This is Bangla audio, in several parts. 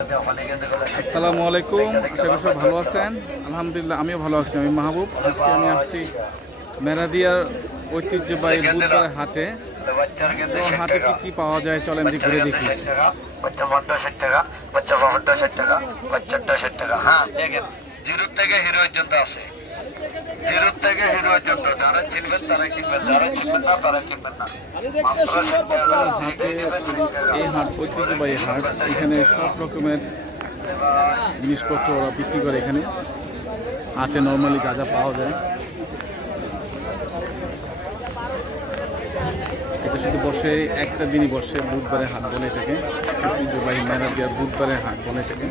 আসসালামু আলাইকুম, আশা করি সব ভালো আছেন। আলহামদুলিল্লাহ আমিও ভালো আছি। আমি মাহবুব। আজকে আমি আসছি মেরাদিয়ার ঐতিহ্যবাহী বুধবারের হাটে। তো হাটে কি পাওয়া যায় চলেন ঘুরে দেখি। হ্যাঁ দেখেন, জিরো থেকে হিরো পর্যন্ত আছে। জিরো থেকে হিরো পর্যন্ত যারা চিনবেন তারা কিনবেন, যারা চিনবেন না তারা কিনবেন না। হাটে এই হাট ঐতিহ্যবাহী হাট, এখানে সব রকমের জিনিসপত্র ওরা বিক্রি করে। এখানে হাটে নর্মালি যা যা পাওয়া যায়। এটা শুধু বসে একটা দিনই বসে, বুধবারের হাট বলে এটাকে। ঐতিহ্যবাহী মেরাদিয়ার বুধবারের হাট বলে এটাকে।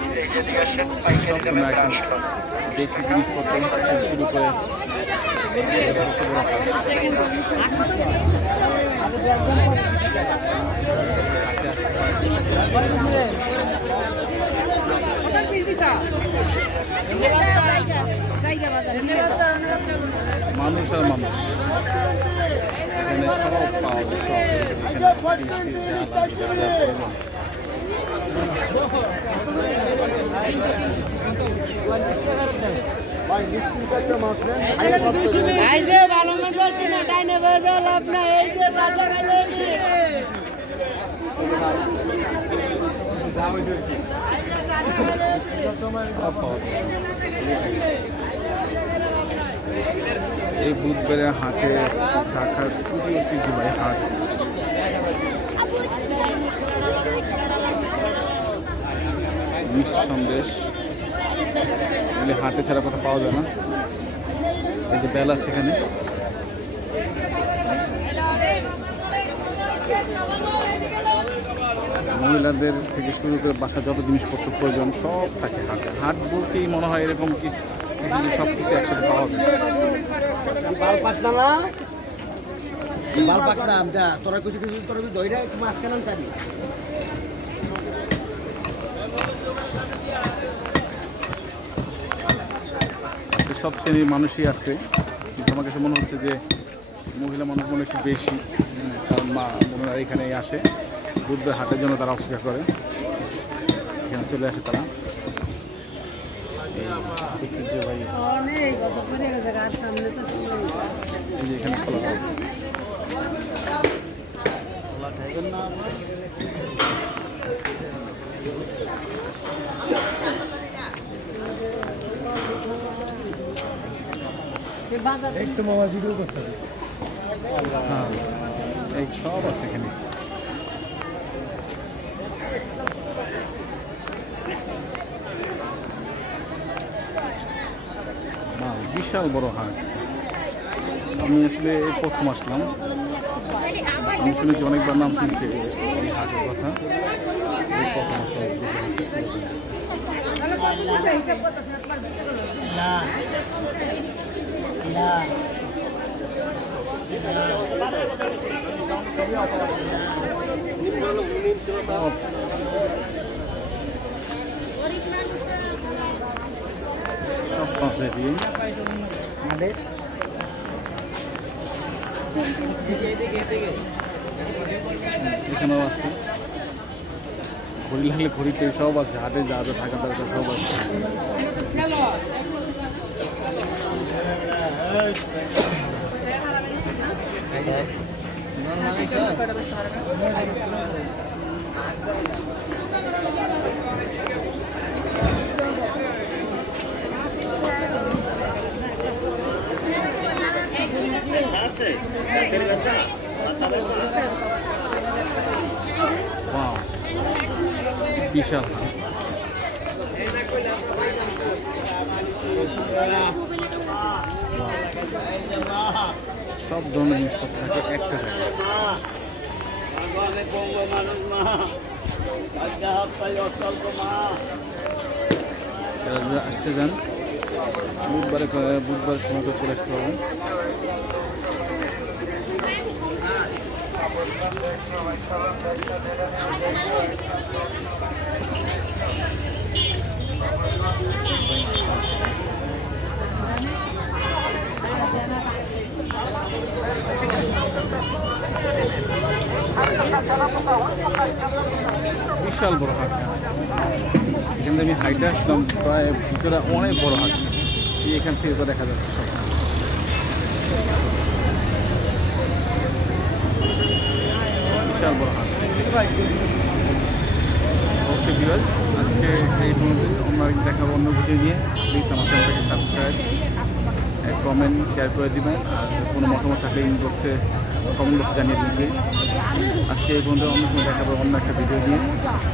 সব কোনো আইটেম, বেশি জিনিসপত্র থেকে শুরু করে মানুষ আর মানুষ, এখানে সব পাওয়া যায়। সব এখানে বৃষ্টি যা লাগে যা যা প্রয়োজন। এই বুধবারের হাটে ঢাকার খুবই ঐতিহ্যবাহী হাট। মিষ্টি সন্দেশ এগুলি হাটে ছাড়া কোথাও পাওয়া যায় না। এই যে বেলা সেখানে মহিলাদের থেকে শুরু করে বাসা যত জিনিসপত্র প্রয়োজন সব থাকে হাটে। হাট বলতেই মনে হয় এরকম কি সব কিছু একসাথে পাওয়া যায়। সব শ্রেণীর মানুষই আছে, কিন্তু আমার কাছে মনে হচ্ছে যে মহিলা মানুষ মনে একটু বেশি, কারণ মা বোনেরা এখানেই আসে বুধবার হাটের জন্য। তারা অপেক্ষা করে, এখানে চলে আসে তারা। ঐতিহ্যবাহী এখানে খোলা আছে। হ্যাঁ, এই সব আছে এখানে। বিশাল বড় হাট। আমি আসলে প্রথম আসলাম। আমি শুনেছি, অনেকবার নাম শুনছি এই হাটের কথা। এই প্রথম এখানেও আছে ঘড়ি, লাগলে ঘড়িতে সব আছে। হাটে যা যা থাকা দরকার সব আছে। বিশাল সব ধরনের জিনিসপত্র থাকে একটা জায়গায়। আসতে যান বুধবার সময় করে চলে আসতে পারবেন। বিশাল বড় হাট। এখান থেকে আমি হাইটে আসলাম, প্রায় ভিতরে অনেক বড় হাট, এই এখান থেকে তো দেখা যাচ্ছে সব। বিশাল বড় হাট। ওকে ভিউয়ার্স, আজকে এই পর্যন্ত, আমরা দেখাবো অন্য ভিডিও নিয়ে। প্লিজ আমার চ্যানেলটাকে সাবস্ক্রাইব, কমেন্ট, শেয়ার করে দিবেন। আর কোনো মতামত থাকলে ইনবক্সে, কমেন্ট বক্সে জানিয়ে দিন প্লিজ। আজকে এই পর্যন্ত, অন্য সময় দেখাবো অন্য একটা ভিডিও নিয়ে।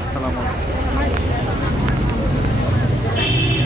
আসসালামু আলাইকুম।